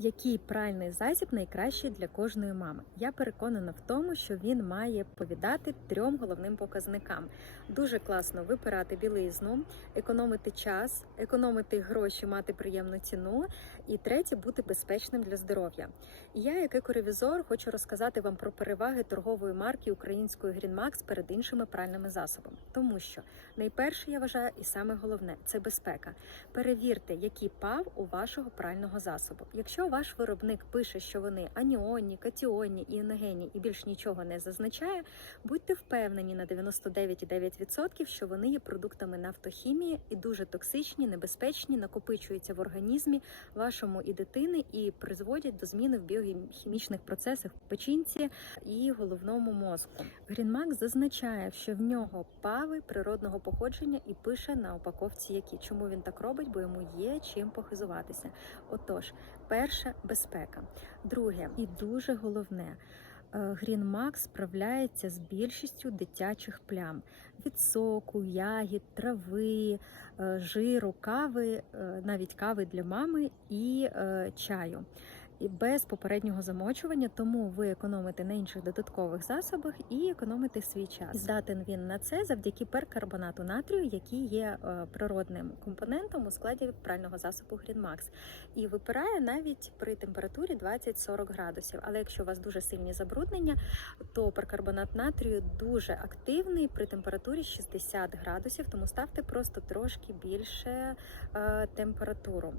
Який пральний засіб найкращий для кожної мами? Я переконана в тому, що він має повідати трьом головним показникам: дуже класно випирати білизну, економити час, економити гроші, мати приємну ціну. І третє бути безпечним для здоров'я. Я, як екоревізор, хочу розказати вам про переваги торгової марки української Greenmax перед іншими пральними засобами, тому що найперше я вважаю, і саме головне це безпека. Перевірте, який пав у вашого прального засобу. Якщо ваш виробник пише, що вони аніонні, катіонні, іоногенні і більш нічого не зазначає, будьте впевнені на 99,9%, що вони є продуктами нафтохімії і дуже токсичні, небезпечні, накопичуються в організмі вашому і дитини і призводять до зміни в біохімічних процесах в печінці і головному мозку. Грінмак зазначає, що в нього пави природного походження і пише на упаковці, які чому він так робить, бо йому є чим похизуватися. Отож, перше безпека. Друге, і дуже головне. Е, Greenmax справляється з більшістю дитячих плям від соку, ягід, трави, е, жиру, кави, е, навіть кави для мами і чаю. І без попереднього замочування, тому ви економите на інших додаткових засобах і економите свій час. Здатен він на це завдяки перкарбонату натрію, який є е, природним компонентом у складі прального засобу Greenmax. І випирає навіть при температурі 20-40 градусів. Але якщо у вас дуже сильні забруднення, то перкарбонат натрію дуже активний при температурі 60 градусів, тому ставте просто трошки більше е, температуру.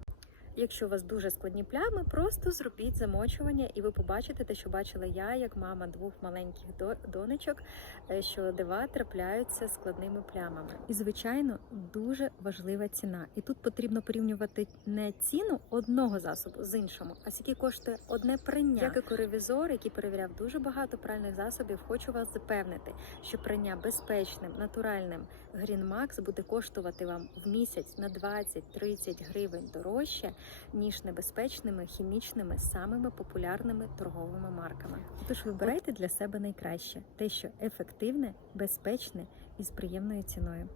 Якщо у вас дуже складні плями, просто зробіть замочування, і ви побачите те, що бачила я, як мама двох маленьких до- донечок, е, що дива трапляються складними плямами. І звичайно, дуже важлива ціна. І тут потрібно порівнювати не ціну одного засобу з іншим, а скільки коштує одне прання. Як екоревізор, який перевіряв дуже багато пральних засобів, хочу вас запевнити, що прання безпечним, натуральним Greenmax буде коштувати вам в місяць на 20-30 гривень дорожче, ніж небезпечними хімічними самими популярними торговими марками. Тож вибирайте для себе найкраще те, що ефективне, безпечне і з приємною ціною.